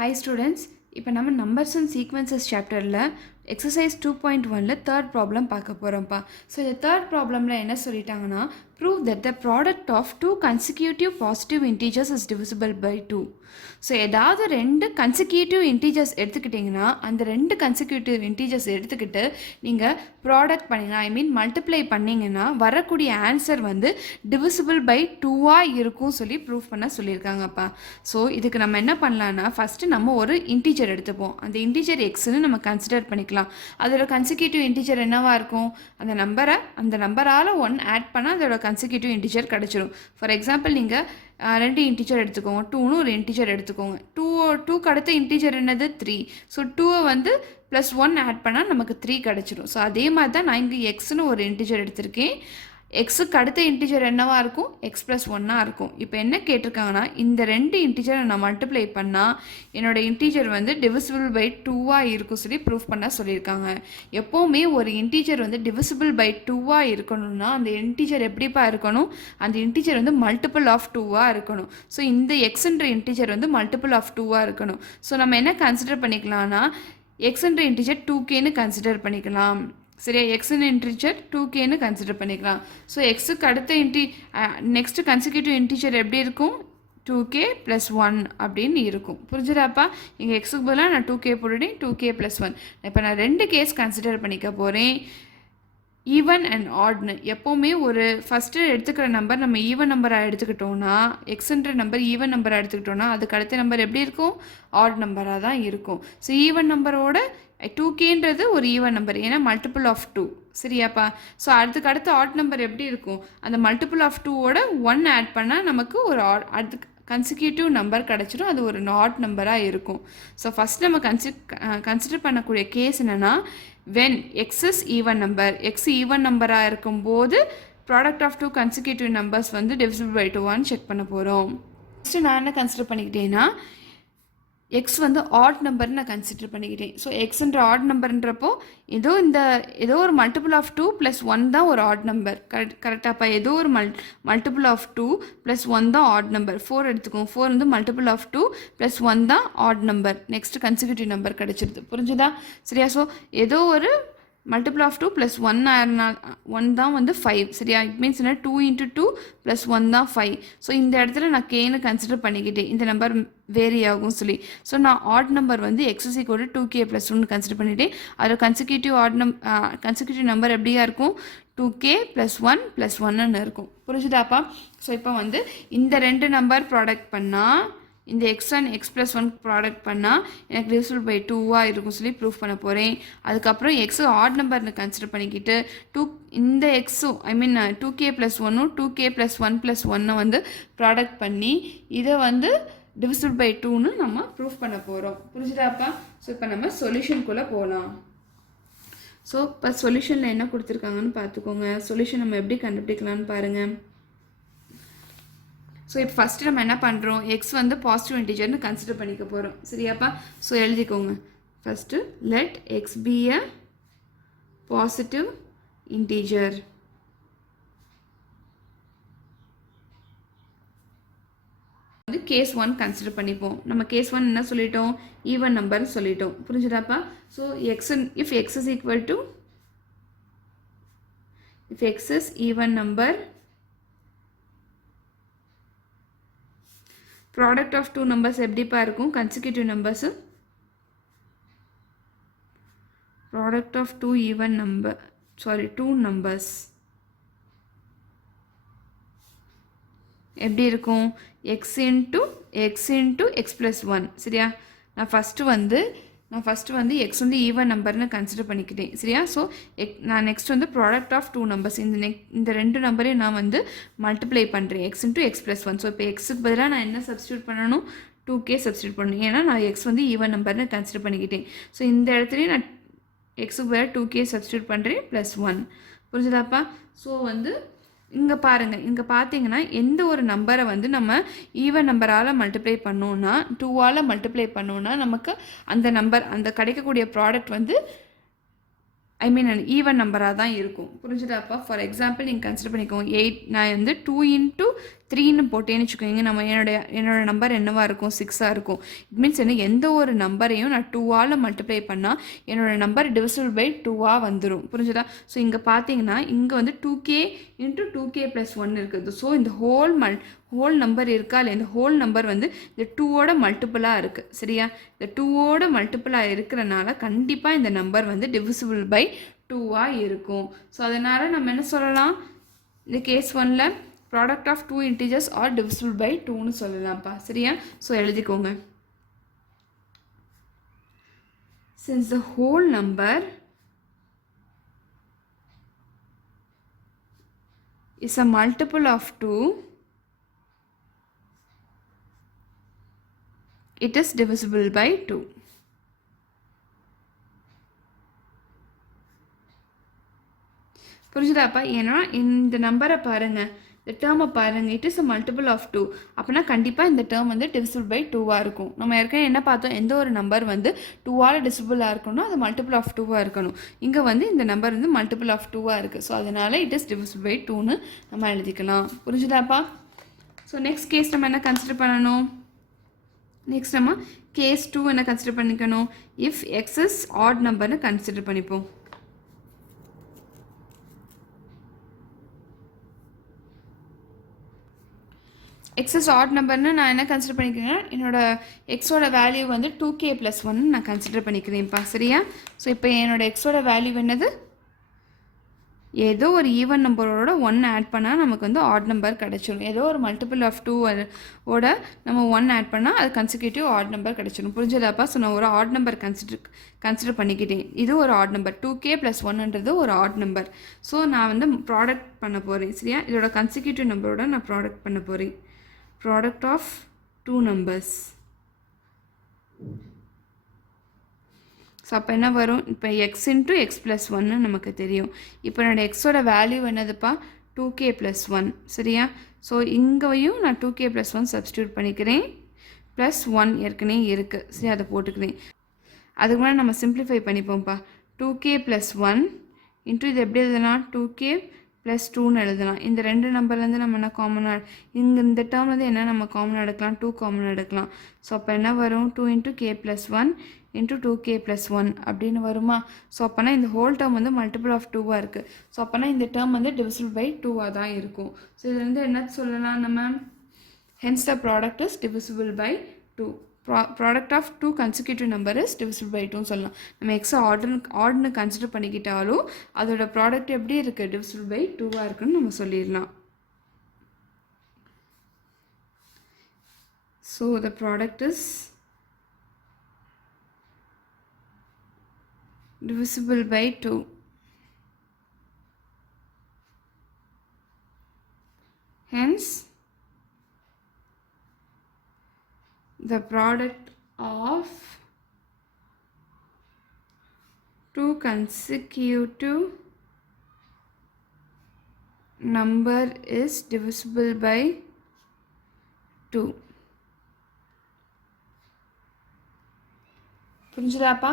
Hi students, இப்போ நம்ம numbers and sequences chapterல exercise 2.1ல third problem பார்க்க போறோம்ப்பா. So இந்த third problemல என்ன சொல்லிட்டாங்கன்னா prove that the product of two consecutive positive integers is divisible by 2. So ஏதாவது ரெண்டு consecutive integers எடுத்துக்கிட்டிங்கன்னா அந்த ரெண்டு consecutive integers எடுத்துக்கிட்டு நீங்கள் ப்ராடக்ட் பண்ணிங்கன்னா ஐ மீன் மல்டிப்ளை பண்ணிங்கன்னா வரக்கூடிய ஆன்சர் வந்து divisible by 2ஆக இருக்கும் சொல்லி ப்ரூவ் பண்ண சொல்லியிருக்காங்கப்பா. ஸோ இதுக்கு நம்ம என்ன பண்ணலான்னா ஃபஸ்ட்டு நம்ம ஒரு இன்டீஜர் எடுத்துப்போம். அந்த இன்டீஜர் எக்ஸ்ன்னு நம்ம கன்சிடர் பண்ணிக்கலாம். அதோட கன்சிக்யூட்டிவ் இன்டீஜர் என்னவாக இருக்கும்? அந்த நம்பரால் 1 ஆட் பண்ணால் அதோட கன்சிக்யூட்டிவ் இன்டீஜர் கிடச்சிரும். ஃபார் எக்ஸாம்பிள் நீங்கள் ரெண்டு இன்டீஜர் எடுத்துக்கோங்க, 2ன்னு ஒரு இன்டீஜர் எடுத்துக்கோங்க. டூக்கு அடுத்த இன்டீஜர் என்னது 3. ஸோ 2வை வந்து +1 ஆட் பண்ணால் நமக்கு 3 கிடச்சிரும். ஸோ அதே மாதிரி தான் நான் இங்கே எக்ஸ்னு ஒரு இன்டீஜர் எடுத்திருக்கேன். எக்ஸுக்கு அடுத்த இன்டீஜர் என்னவாக இருக்கும்? எக்ஸ் ப்ளஸ் 1ஆக இருக்கும். இப்போ என்ன கேட்டிருக்காங்கன்னா இந்த ரெண்டு இன்டீஜரை நான் மல்டிப்ளை பண்ணால் என்னோடய இன்டீஜர் வந்து டிவிசிபிள் பை 2ஆக இருக்கும் சொல்லி ப்ரூஃப் பண்ண சொல்லியிருக்காங்க. எப்போவுமே ஒரு இன்டீஜர் வந்து டிவிசிபிள் பை 2ஆக இருக்கணும்னா அந்த இன்டீஜர் எப்படிப்பா இருக்கணும்? அந்த இன்டீஜர் வந்து மல்டிபிள் ஆஃப் 2ஆக இருக்கணும். ஸோ இந்த எக்ஸ்ன்ற இன்டீஜர் வந்து மல்டிபிள் ஆஃப் 2ஆக இருக்கணும். ஸோ நம்ம என்ன கன்சிடர் பண்ணிக்கலாம்னா எக்ஸ்ன்ற இன்டீஜர் 2kன்னு கன்சிடர் பண்ணிக்கலாம். சரியா? எக்ஸ்ன்னு இன்டீஜர் 2kன்னு கன்சிடர் பண்ணிக்கலாம். ஸோ எக்ஸுக்கு அடுத்த நெக்ஸ்ட்டு கன்சிக்யூட்டிவ் இன்டீஜர் எப்படி இருக்கும்? 2k + 1 அப்படின்னு இருக்கும். புரிஞ்சுதாப்பா? இங்கே எக்ஸுக்கு பதிலாக நான் 2k போட்டுட்டேன். 2k + 1. இப்போ நான் ரெண்டு கேஸ் கன்சிடர் பண்ணிக்க போகிறேன். ஈவன் அண்ட் ஆட்னு. எப்போவுமே ஒரு ஃபஸ்ட்டு எடுத்துக்கிற நம்பர் நம்ம ஈவன் நம்பராக எடுத்துக்கிட்டோன்னா எக்ஸ்ன்ற நம்பர் ஈவன் நம்பராக எடுத்துக்கிட்டோன்னா அதுக்கு அடுத்த நம்பர் எப்படி இருக்கும்? ஆட் நம்பராக தான் இருக்கும். ஸோ ஈவன் நம்பரோட 2kன்றது ஒரு ஈவன் நம்பர், ஏன்னா மல்டிபிள் ஆஃப் 2. சரியாப்பா? ஸோ அடுத்த ஆட் நம்பர் எப்படி இருக்கும்? அந்த மல்டிபிள் ஆஃப் 2ஓட 1 ஆட் பண்ணால் நமக்கு ஒரு அடுத்து கன்சிக்யூட்டிவ் நம்பர் கிடச்சிடும். அது ஒரு ஆட் நம்பராக இருக்கும். ஸோ ஃபஸ்ட் நம்ம கன்சிடர் பண்ணக்கூடிய கேஸ் என்னென்னா when x is even number, x even நம்பராக இருக்கும்போது ப்ராடக்ட் ஆஃப் 2 கன்சிக்யூட்டிவ் நம்பர்ஸ் வந்து divisible by 2 செக் பண்ண போகிறோம். ஃபஸ்ட்டு நான் என்ன கன்சிடர் பண்ணிக்கிட்டேன்னா எக்ஸ் வந்து ஆட் நம்பர்னு நான் கன்சிடர் பண்ணிக்கிட்டேன். ஸோ எக்ஸ்ன்ற ஆட் நம்பர்ன்றப்போ ஏதோ ஒரு மல்டிபிள் ஆஃப் 2 + 1 தான் ஒரு ஆட் நம்பர். கரெக்டாப்பா? ஏதோ ஒரு மல்டிபிள் ஆஃப் 2 + 1 தான் ஆட் நம்பர். 4 எடுத்துக்கோங்க. 4 வந்து மல்டிபிள் ஆஃப் 2 + 1 தான் add number. Next consecutive number கிடச்சிருது. புரிஞ்சுதா? சரியா? ஸோ ஏதோ ஒரு மல்டிபிள் ஆஃப் 2 + 1 தான் வந்து 5. சரியா? இட் மீன்ஸ் என்ன? 2 × 2 + 1 தான் 5. ஸோ இந்த இடத்துல நான் கேன்னு கன்சிடர் பண்ணிக்கிட்டேன். இந்த நம்பர் வேரி ஆகும் சொல்லி. ஸோ நான் ஆட் நம்பர் வந்து x = 2k + 1 கன்சிடர் பண்ணிவிட்டேன். அதில் கன்சிக்யூட்டிவ் நம்பர் எப்படியா இருக்கும்? 2k + 1 + 1ன்னு இருக்கும். புரிஞ்சுதாப்பா? ஸோ இப்போ வந்து இந்த ரெண்டு நம்பர் ப்ராடக்ட் பண்ணால் இந்த x and x + 1 ப்ராடக்ட் பண்ணால் எனக்கு divisible by 2ஆக இருக்கும் சொல்லி ப்ரூஃப் பண்ண போகிறேன். அதுக்கப்புறம் எக்ஸு ஆட் நம்பர்னு கன்சிடர் பண்ணிக்கிட்டு இந்த எக்ஸும் ஐ மீன் 2k + 1ம் 2k + 1 + 1 வந்து ப்ராடக்ட் பண்ணி இதை வந்து divisible by 2ன்னு நம்ம ப்ரூஃப் பண்ண போகிறோம். புரிஞ்சுதாப்பா? ஸோ இப்போ நம்ம சொல்யூஷனுக்குள்ளே போகலாம். ஸோ இப்போ சொல்யூஷனில் என்ன கொடுத்துருக்காங்கன்னு பார்த்துக்கோங்க. சொல்யூஷன் நம்ம எப்படி கண்டுபிடிக்கலான்னு பாருங்கள். ஸோ இப்போ ஃபஸ்ட்டு நம்ம என்ன பண்ணுறோம்? எக்ஸ் வந்து பாசிட்டிவ் இன்டீஜர்னு கன்சிடர் பண்ணிக்க போகிறோம். சரியாப்பா? ஸோ எழுதிக்கோங்க. First let x be a positive integer. வந்து கேஸ் 1 கன்சிடர் பண்ணிப்போம். நம்ம கேஸ் 1 என்ன சொல்லிட்டோம்? ஈவன் நம்பர்னு சொல்லிட்டோம். புரிஞ்சுதாப்பா? So if x is equal to if x is even number, product of 2 numbers எப்படிப்பா இருக்கும்? Consecutive numbers product of 2 numbers எப்படி இருக்கும்? x × x + 1. சரியா? நான் ஃபஸ்ட்டு வந்து எக்ஸ் வந்து ஈவன் நம்பர்னு கன்சிடர் பண்ணிக்கிட்டேன். சரியா? ஸோ நான் நெக்ஸ்ட் வந்து ப்ராடக்ட் ஆஃப் 2 நம்பர்ஸ் இந்த ரெண்டு நம்பரையும் நான் வந்து மல்டிப்ளை பண்ணுறேன். x × x + 1. ஸோ இப்போ எக்ஸுக்கு பதிலாக நான் என்ன சப்ஸ்டியூட் பண்ணணும்? 2k சப்ஸ்டியூட் பண்ணணும். ஏன்னா நான் எக்ஸ் வந்து ஈவன் நம்பர்னு கன்சிடர் பண்ணிக்கிட்டேன். ஸோ இந்த இடத்துலையும் நான் எக்ஸுக்கு பதிலாக 2k சப்ஸ்டியூட் பண்ணுறேன் +1. புரிஞ்சுதாப்பா? ஸோ வந்து இங்கே பாருங்கள், இங்கே பார்த்தீங்கன்னா எந்த ஒரு நம்பரை வந்து நம்ம ஈவன் நம்பரால் மல்டிப்ளை பண்ணோன்னா 2ஆல் மல்டிப்ளை பண்ணோன்னா நமக்கு அந்த கிடைக்கக்கூடிய ப்ராடக்ட் வந்து ஐ மீன் ஈவன் நம்பராக தான் இருக்கும். புரிஞ்சுதாப்பா? ஃபார் எக்ஸாம்பிள் நீங்கள் கன்சிடர் பண்ணிக்கோங்க 8. நான் வந்து 2 × 3ன்னு போட்டேன்னு வச்சுக்கோங்க, நம்ம என்னோட நம்பர் என்னவாக இருக்கும், 6ஆக இருக்கும். இட் மீன்ஸ் என்ன, எந்த ஒரு நம்பரையும் நான் 2ஆல் மல்டிப்ளை பண்ணால் என்னோட நம்பர் டிவிசிபிள் பை 2ஆக வந்துடும். புரிஞ்சுதா? ஸோ இங்கே பார்த்தீங்கன்னா இங்கே வந்து 2k இன்ட்டு 2k + 1 இருக்குது. ஸோ இந்த ஹோல் நம்பர் இருக்கா இல்லை, இந்த ஹோல் நம்பர் வந்து இந்த 2ஓட மல்டிப்புளாக இருக்குது. சரியா? இந்த 2ஓட மல்டிப்புளாக இருக்கிறனால கண்டிப்பாக இந்த நம்பர் வந்து டிவிசிபிள் பை 2ஆக இருக்கும். ஸோ அதனால் நம்ம என்ன சொல்லலாம், இந்த கேஸ் 1ல் product of 2 integers are divisible by 2ன்னு சொல்லலாம்ப்பா. சரியா? ஸோ எழுதிக்கோங்க. Since the whole number is a multiple of 2, it is divisible by 2. புரிஞ்சுதாப்பா? ஏன்னா இந்த நம்பரை பாருங்கள், இந்த டேர்மை பாருங்கள், it is a multiple of 2. அப்படின்னா கண்டிப்பாக இந்த டேர்ம் வந்து டிவிசிபிள் பை 2ஆக இருக்கும். நம்ம ஏற்கனவே என்ன பார்த்தோம், எந்த ஒரு நம்பர் வந்து 2ஆல் டிவிசிபிளாக இருக்கணும், அது மல்டிபிள் ஆஃப் 2ஆக இருக்கணும். இங்கே வந்து இந்த நம்பர் வந்து மல்டிபிள் ஆஃப் 2ஆக இருக்குது. ஸோ அதனால் இட் இஸ் டிவிசிபிள் பை 2ன்னு நம்ம எழுதிக்கலாம். புரிஞ்சுதாப்பா? ஸோ நெக்ஸ்ட் கேஸ் நம்ம என்ன கன்சிடர் பண்ணணும், நெக்ஸ்ட் நம்ம கேஸ் 2 என்ன கன்சிடர் பண்ணிக்கணும், இஃப் எக்ஸ் இஸ் ஆட் நம்பர்னு கன்சிடர் பண்ணிப்போம். எக்ஸஸ் ஆட் நம்பர்னு நான் என்ன கன்சிடர் பண்ணிக்கிறேன்னா, என்னோடய எக்ஸோட வேல்யூ வந்து 2k + 1 நான் கன்சிடர் பண்ணிக்கிறேன்ப்பா. சரியா? ஸோ இப்போ என்னோடய எக்ஸோட வேல்யூ என்னது, ஏதோ ஒரு ஈவன் நம்பரோட 1 ஆட் பண்ணால் நமக்கு வந்து ஆட் நம்பர் கிடச்சிடும். ஏதோ ஒரு மல்டிபிள் ஆஃப் 2ஓட நம்ம 1 ஆட் பண்ணால் அது கன்சிக்யூட்டிவ் ஆட் நம்பர் கிடச்சிடும். புரிஞ்சதாப்பா? ஸோ நான் ஒரு ஆட் நம்பர் கன்சிடர் பண்ணிக்கிட்டேன். இது ஒரு ஆட் நம்பர், 2k + 1ன்றது ஒரு ஆட் நம்பர். ஸோ நான் வந்து ப்ராடக்ட் பண்ண போகிறேன். சரியா? இதோட கன்சிக்யூட்டிவ் நம்பரோட நான் ப்ராடக்ட் பண்ண போகிறேன். Product of 2 numbers. ஸோ அப்போ என்ன வரும், இப்போ x into x + 1 நமக்கு தெரியும். இப்போ என்னோடய எக்ஸோட வேல்யூ என்னதுப்பா, 2k + 1. சரியா? ஸோ இங்கேயும் நான் 2k + 1 சப்ஸ்டியூட் பண்ணிக்கிறேன். +1 ஏற்கனவே இருக்குது. சரி, அதை போட்டுக்கிறேன். அதுக்கு முன்னாடி நம்ம சிம்பிளிஃபை பண்ணிப்போம்ப்பா. 2k + 1 இன்ட்டு இது எப்படி எழுதலாம், 2k + 2ன்னு எழுதலாம். இந்த ரெண்டு நம்பர்லேருந்து நம்ம என்ன காமனாக, இந்த டேர்ம் வந்து என்ன நம்ம காமனாக எடுக்கலாம், 2 காமனாக எடுக்கலாம். ஸோ அப்போ என்ன வரும், 2 × k + 1 × 2k + 1 அப்படின்னு வருமா? ஸோ அப்போனா இந்த ஹோல் டேர்ம் வந்து மல்டிபிள் ஆஃப் 2ஆக இருக்குது. ஸோ அப்போனா இந்த டேர்ம் வந்து டிவிசிபிள் பை 2ஆக தான் இருக்கும். ஸோ இது வந்து என்ன சொல்லலாம் நம்ம, hence the product is divisible by 2. Product of 2 consecutive number is divisible by 2 சொல்லலாம். நம்ம எக்ஸ் ஆர்டுன்னு கன்சிடர் பண்ணிக்கிட்டாலும் அதோட ப்ராடக்ட் எப்படி இருக்குது, divisible by 2ஆக இருக்குன்னு நம்ம சொல்லிடலாம். So the product is divisible by 2. Hence the product of 2 consecutive number is divisible by 2. புரிஞ்சுதாப்பா?